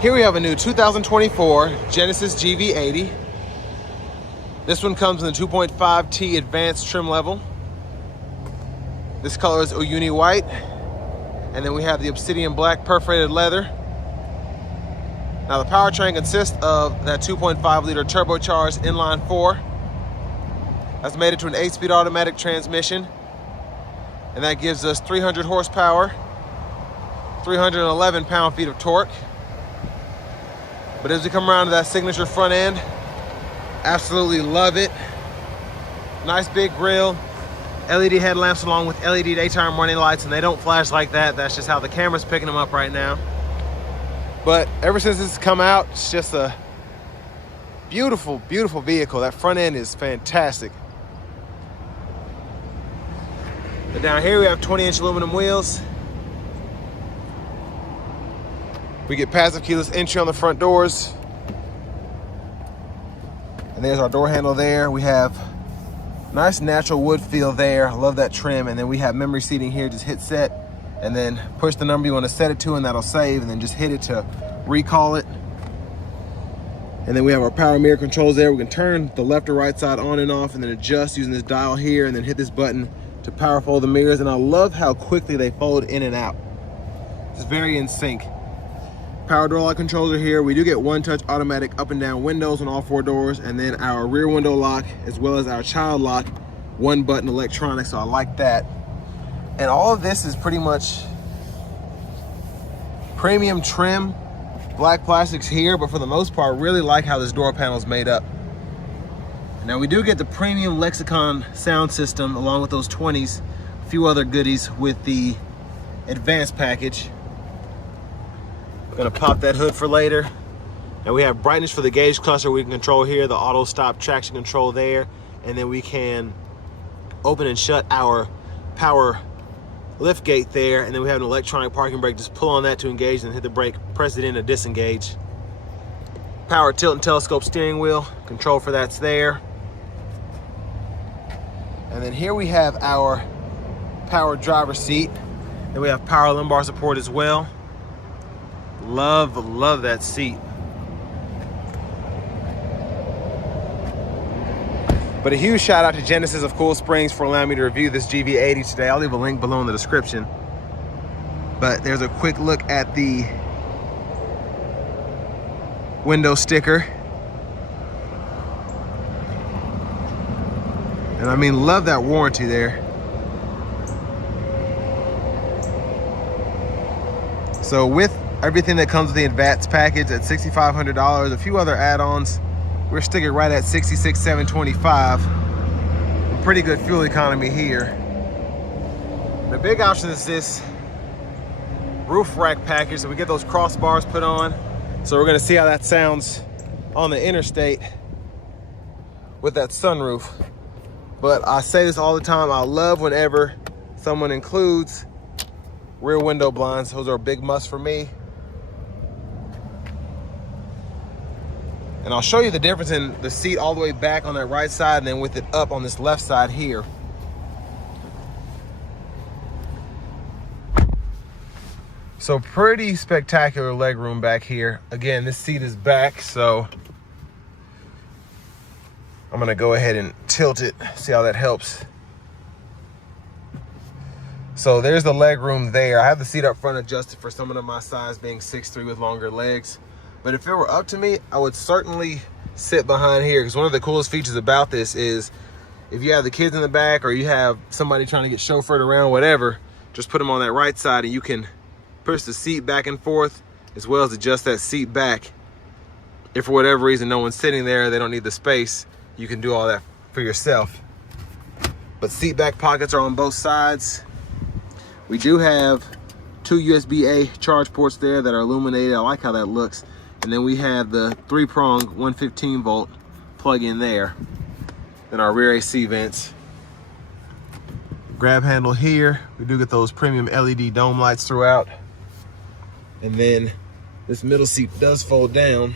Here we have a new 2024 Genesis GV80. This one comes in the 2.5T advanced trim level. This color is Uyini white. And then we have the obsidian black perforated leather. Now the powertrain consists of that 2.5 liter turbocharged inline 4. That's made it to an 8-speed automatic transmission. And that gives us 300 horsepower, 311 pound-feet of torque. But as we come around to that signature front end, absolutely love it. Nice big grille, LED headlamps along with LED daytime running lights, and they don't flash like that. That's just how the camera's picking them up right now. But ever since this has come out, it's just a beautiful, beautiful vehicle. That front end is fantastic. But down here we have 20-inch aluminum wheels. We get passive keyless entry on the front doors. And there's our door handle there. We have nice natural wood feel there. I love that trim. And then we have memory seating here. Just hit set and then push the number you want to set it to, and that'll save, and then just hit it to recall it. And then we have our power mirror controls there. We can turn the left or right side on and off and then adjust using this dial here, and then hit this button to power fold the mirrors. And I love how quickly they fold in and out. It's very in sync. Power door lock controls are here. We do get one-touch automatic up and down windows on all 4 doors, and then our rear window lock as well as our child lock, 1-button electronic, so I like that. And all of this is pretty much premium trim, black plastics here, but for the most part, really like how this door panel is made up. Now we do get the premium Lexicon sound system along with those 20s, a few other goodies with the advanced package. Gonna pop that hood for later. And we have brightness for the gauge cluster we can control here, the auto stop traction control there, and then we can open and shut our power lift gate there, and then we have an electronic parking brake. Just pull on that to engage and hit the brake, press it in to disengage. Power tilt and telescope steering wheel, control for that's there. And then here we have our power driver seat. Then we have power lumbar support as well. Love that seat. But a huge shout out to Genesis of Cool Springs for allowing me to review this GV80 today. I'll leave a link below in the description. But there's a quick look at the window sticker. And I mean, love that warranty there. So with everything that comes with the advanced package at $6,500, a few other add-ons, we're sticking right at $66,725. Pretty good fuel economy here. The big option is this roof rack package, so we get those crossbars put on. So we're gonna see how that sounds on the interstate with that sunroof. But I say this all the time, I love whenever someone includes rear window blinds. Those are a big must for me. And I'll show you the difference in the seat all the way back on that right side and then with it up on this left side here. So pretty spectacular leg room back here. Again, this seat is back, so I'm gonna go ahead and tilt it, see how that helps. So there's the leg room there. I have the seat up front adjusted for someone of my size, being 6'3" with longer legs. But if it were up to me, I would certainly sit behind here, because one of the coolest features about this is if you have the kids in the back or you have somebody trying to get chauffeured around, whatever, just put them on that right side and you can push the seat back and forth as well as adjust that seat back. If for whatever reason no one's sitting there, they don't need the space, you can do all that for yourself. But seat back pockets are on both sides. We do have 2 USB-A charge ports there that are illuminated. I like how that looks. And then we have the 3-prong 115 volt plug in there. Then our rear AC vents. Grab handle here. We do get those premium LED dome lights throughout. And then this middle seat does fold down.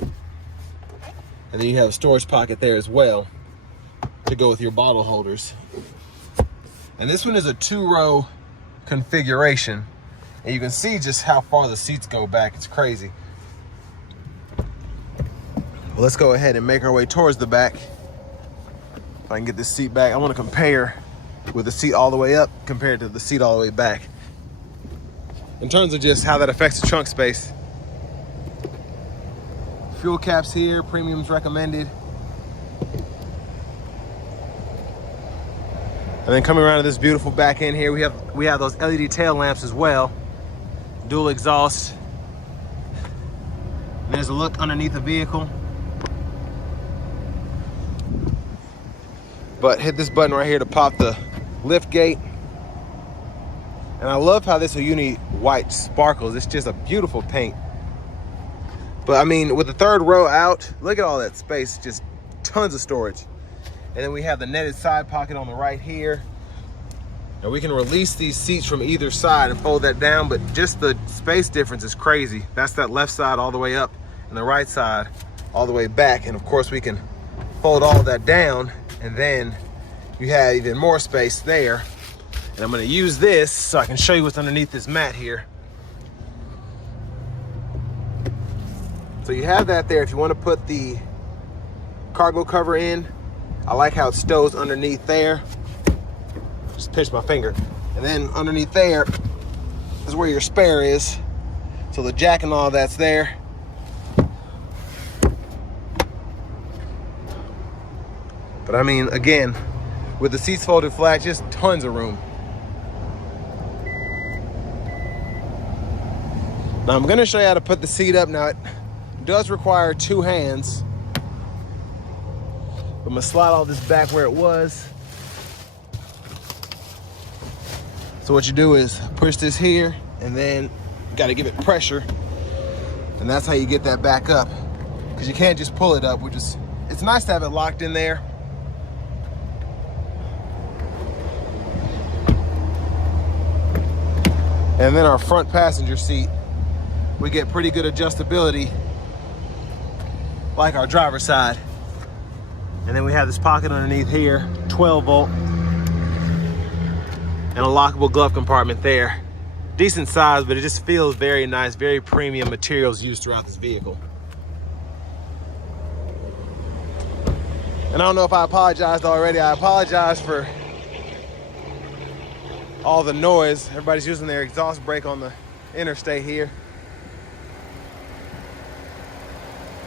And then you have a storage pocket there as well to go with your bottle holders. And this one is a 2-row configuration. And you can see just how far the seats go back. It's crazy. Well, let's go ahead and make our way towards the back. If I can get this seat back, I want to compare with the seat all the way up compared to the seat all the way back, in terms of just how that affects the trunk space. Fuel caps here, premiums recommended. And then coming around to this beautiful back end here, we have those LED tail lamps as well. Dual exhaust. And there's a look underneath the vehicle. But hit this button right here to pop the lift gate. And I love how this Uyini white sparkles. It's just a beautiful paint. But I mean, with the third row out, look at all that space, just tons of storage. And then we have the netted side pocket on the right here. And we can release these seats from either side and fold that down, but just the space difference is crazy. That's that left side all the way up and the right side all the way back. And of course we can fold all of that down, and then you have even more space there. And I'm gonna use this so I can show you what's underneath this mat here. So you have that there if you want to put the cargo cover in. I like how it stows underneath there. Just pinch my finger. And then underneath there is where your spare is. So the jack and all that's there. But I mean, again, with the seats folded flat, just tons of room. Now I'm gonna show you how to put the seat up. Now it does require two hands. I'm gonna slide all this back where it was. So what you do is push this here, and then you gotta give it pressure. And that's how you get that back up. Because you can't just pull it up, it's nice to have it locked in there. And then our front passenger seat, we get pretty good adjustability like our driver's side. And then we have this pocket underneath here, 12 volt, and a lockable glove compartment there. Decent size, but it just feels very nice, very premium materials used throughout this vehicle. And I don't know if I apologized already. I apologize for all the noise. Everybody's using their exhaust brake on the interstate here.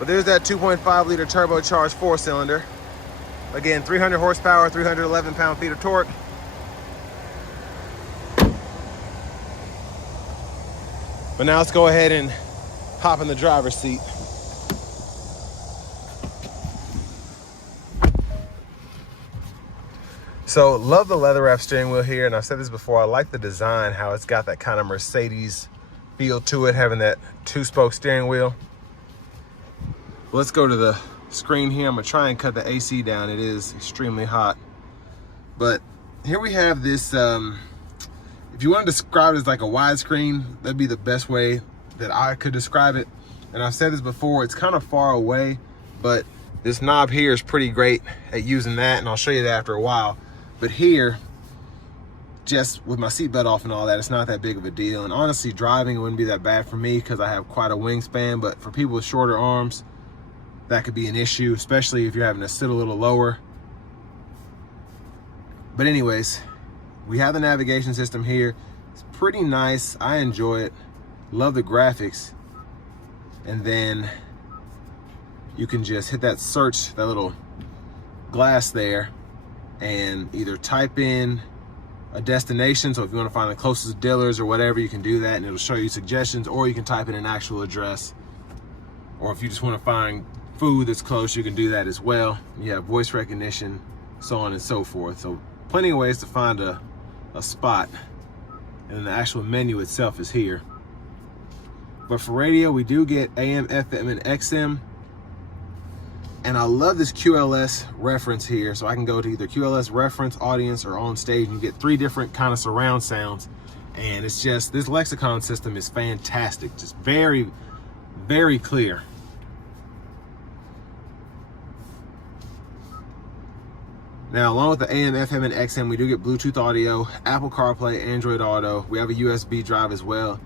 But there's that 2.5 liter turbocharged 4-cylinder. Again, 300 horsepower, 311 pound-feet of torque. But now let's go ahead and hop in the driver's seat. So love the leather wrap steering wheel here, and I've said this before, I like the design, how it's got that kind of Mercedes feel to it, having that 2-spoke steering wheel. Let's go to the screen here. I'm gonna try and cut the AC down. It is extremely hot. But here we have this, if you want to describe it as like a widescreen, that'd be the best way that I could describe it. And I've said this before, it's kind of far away, but this knob here is pretty great at using that, and I'll show you that after a while. But here, just with my seatbelt off and all that, it's not that big of a deal. And honestly, driving, it wouldn't be that bad for me because I have quite a wingspan, but for people with shorter arms, that could be an issue, especially if you're having to sit a little lower. But anyways, we have the navigation system here. It's pretty nice. I enjoy it. Love the graphics. And then you can just hit that search, that little glass there, and either type in a destination. So if you want to find the closest dealers or whatever, you can do that and it'll show you suggestions, or you can type in an actual address. Or if you just want to find food that's close, you can do that as well. You have voice recognition, so on and so forth. So plenty of ways to find a spot. And then the actual menu itself is here. But for radio, we do get AM, FM, and XM. And I love this QLS reference here. So I can go to either QLS reference, audience, or on stage, and you get 3 different kind of surround sounds. And it's just, this lexicon system is fantastic. Just very, very clear. Now, along with the AM, FM, and XM, we do get Bluetooth audio, Apple CarPlay, Android Auto. We have a USB drive as well.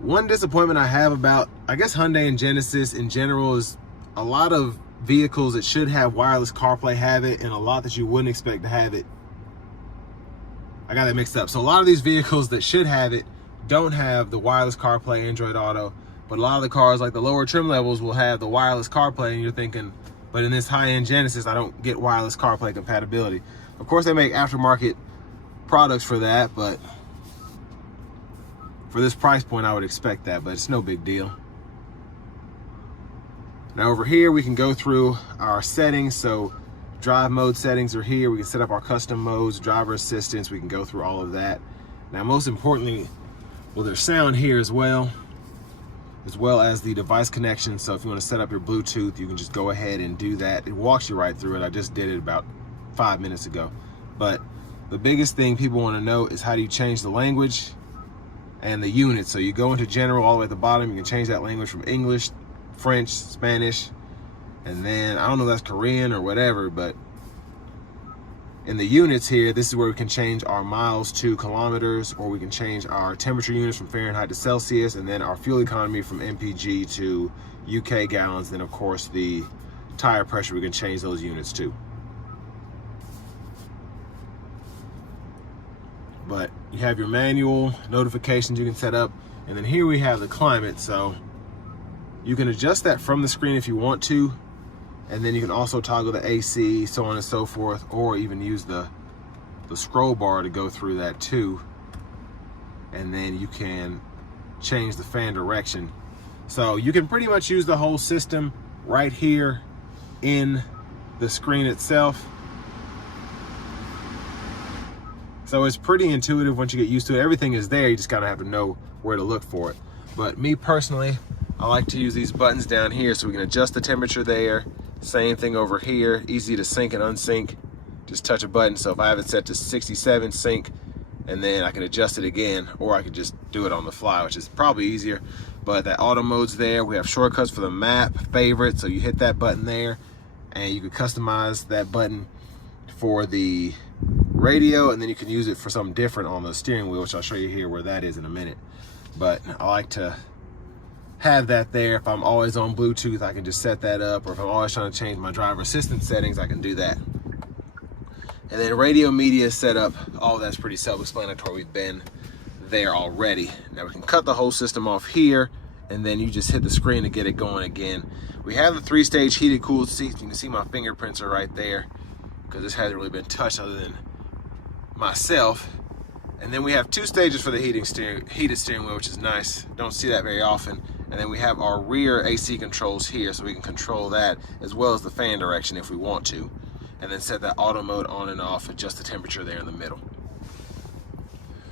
One disappointment I have about, I guess, Hyundai and Genesis in general is a lot of vehicles that should have wireless CarPlay have it, and a lot that you wouldn't expect to have it. I got that mixed up. So a lot of these vehicles that should have it don't have the wireless CarPlay, Android Auto, but a lot of the cars, like the lower trim levels, will have the wireless CarPlay, and you're thinking, but in this high-end Genesis, I don't get wireless CarPlay compatibility. Of course, they make aftermarket products for that, but for this price point, I would expect that, but it's no big deal. Now over here, we can go through our settings. So drive mode settings are here. We can set up our custom modes, driver assistance. We can go through all of that. Now, most importantly, well, there's sound here as well as the device connection. So if you want to set up your Bluetooth, you can just go ahead and do that. It walks you right through it. I just did it about 5 minutes ago. But the biggest thing people want to know is how do you change the language and the unit. So you go into general all the way at the bottom. You can change that language from English, French, Spanish, and then I don't know if that's Korean or whatever, but in the units here, this is where we can change our miles to kilometers, or we can change our temperature units from Fahrenheit to Celsius, and then our fuel economy from MPG to UK gallons. Then of course the tire pressure, we can change those units too. But you have your manual notifications you can set up, and then here we have the climate. So you can adjust that from the screen if you want to, and then you can also toggle the AC, so on and so forth, or even use the scroll bar to go through that too. And then you can change the fan direction. So you can pretty much use the whole system right here in the screen itself. So it's pretty intuitive once you get used to it. Everything is there, you just kind of have to know where to look for it. But me personally, I like to use these buttons down here so we can adjust the temperature there. Same thing over here, easy to sync and unsync. Just touch a button. So if I have it set to 67, sync, and then I can adjust it again, or I can just do it on the fly, which is probably easier. But that auto mode's there. We have shortcuts for the map, favorite, so you hit that button there, and you can customize that button for the radio, and then you can use it for something different on the steering wheel, which I'll show you here where that is in a minute. But I like to have that there. If I'm always on Bluetooth, I can just set that up, or if I'm always trying to change my driver assistance settings, I can do that. And then radio media setup, all that's pretty self-explanatory. We've been there already. Now we can cut the whole system off here, and then you just hit the screen to get it going again. We have the 3-stage heated cooled seats. You can see my fingerprints are right there because this hasn't really been touched other than myself. And then we have 2 stages for the heated steering wheel, which is nice. Don't see that very often. And then we have our rear AC controls here, so we can control that as well as the fan direction if we want to. And then set that auto mode on and off, adjust the temperature there in the middle.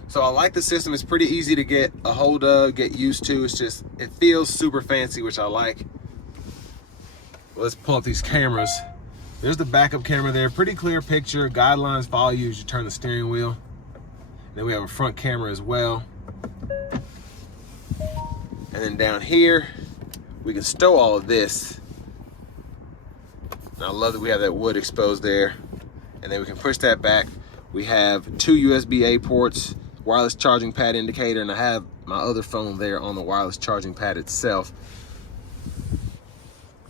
So I like the system. It's pretty easy to get a hold of, get used to. It's just, it feels super fancy, which I like. Well, let's pull up these cameras. There's the backup camera there. Pretty clear picture. Guidelines follow you as you turn the steering wheel. Then we have a front camera as well. And then down here, we can stow all of this. And I love that we have that wood exposed there. And then we can push that back. We have 2 USB-A ports, wireless charging pad indicator, and I have my other phone there on the wireless charging pad itself.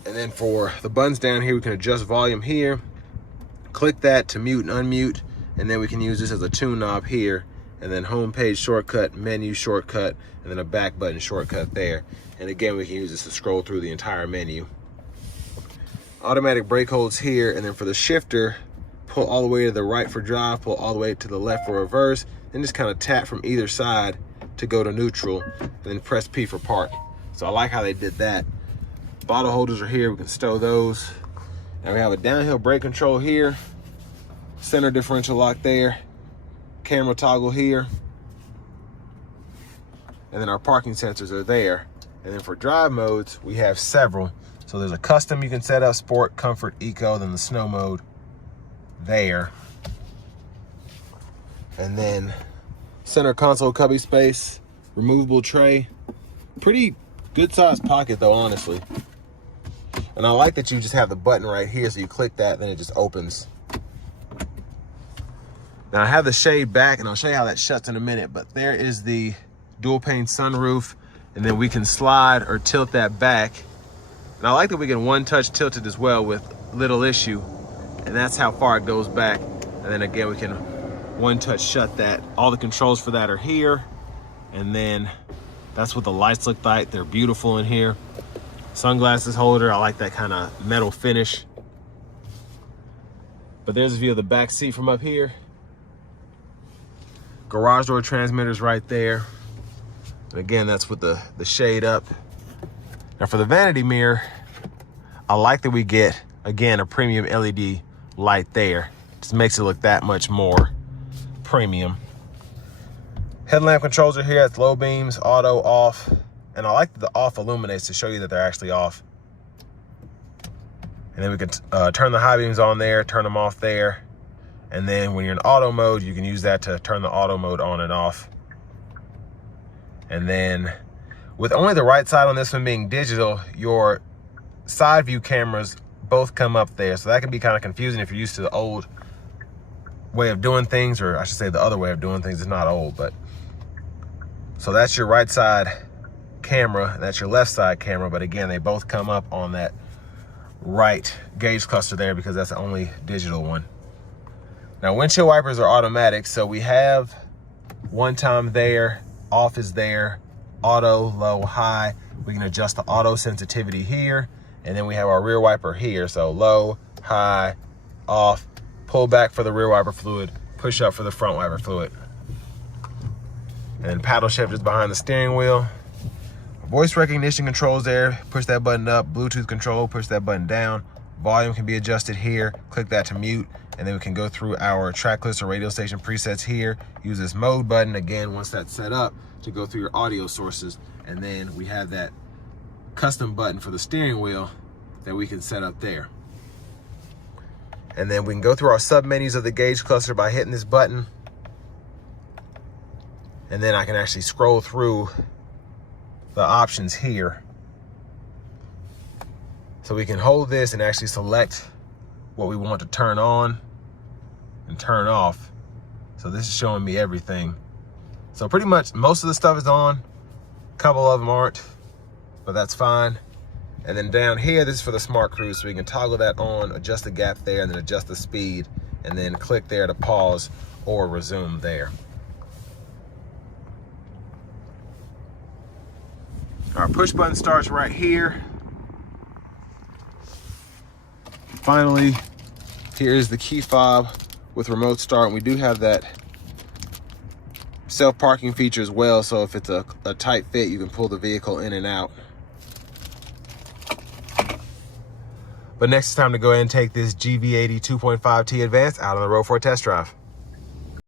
And then for the buttons down here, we can adjust volume here. Click that to mute and unmute. And then we can use this as a tune knob here. And then home page shortcut, menu shortcut, and then a back button shortcut there. And again, we can use this to scroll through the entire menu. Automatic brake holds here, and then for the shifter, pull all the way to the right for drive, pull all the way to the left for reverse, and just kind of tap from either side to go to neutral, and then press P for park. So I like how they did that. Bottle holders are here, we can stow those. And we have a downhill brake control here, center differential lock there, camera toggle here, and then our parking sensors are there. And then for drive modes, we have several. So there's a custom you can set up, sport, comfort, eco, then the snow mode there. And then center console cubby space, removable tray. Pretty good sized pocket though, honestly. And I like that you just have the button right here, so you click that, then it just opens. Now I have the shade back, and I'll show you how that shuts in a minute, but there is the dual pane sunroof, and then we can slide or tilt that back And I like that we can one touch tilt it as well with little issue. And that's how far it goes back. And then again, we can one touch shut that. All the controls for that are here. And then that's what the lights look like. They're beautiful in here. Sunglasses holder, I like that kind of metal finish. But there's a view of the back seat from up here. Garage door transmitters right there. And again, that's with the shade up. Now for the vanity mirror, I like that we get, again, a premium LED light there. Just makes it look that much more premium. Headlamp controls are here. It's low beams, auto, off. And I like that the off illuminates to show you that they're actually off. And then we can turn the high beams on there, turn them off there. And then when you're in auto mode, you can use that to turn the auto mode on and off. And then with only the right side on this one being digital, your side view cameras both come up there. So that can be kind of confusing if you're used to the old way of doing things, or I should say the other way of doing things. It's not old, but. So that's your right side camera, that's your left side camera. But again, they both come up on that right gauge cluster there because that's the only digital one. Now windshield wipers are automatic. So we have one time there, off is there, auto, low, high. We can adjust the auto sensitivity here. And then we have our rear wiper here. So low, high, off, pull back for the rear wiper fluid, push up for the front wiper fluid. And then paddle shift is behind the steering wheel. Voice recognition controls there. Push that button up. Bluetooth control, push that button down. Volume can be adjusted here. Click that to mute. And then we can go through our track list or radio station presets here. Use this mode button, again, once that's set up, to go through your audio sources. And then we have that custom button for the steering wheel that we can set up there. And then we can go through our sub menus of the gauge cluster by hitting this button. And then I can actually scroll through the options here. So we can hold this and actually select what we want to turn on and turn off. So this is showing me everything. So pretty much most of the stuff is on. A couple of them aren't, but that's fine. And then down here, this is for the smart cruise. So we can toggle that on, adjust the gap there, and then adjust the speed, and then click there to pause or resume there. Our push button starts right here. Finally, here's the key fob with remote start. And we do have that self-parking feature as well. So if it's a tight fit, you can pull the vehicle in and out. But next it's time to go ahead and take this GV80 2.5T Advanced out on the road for a test drive.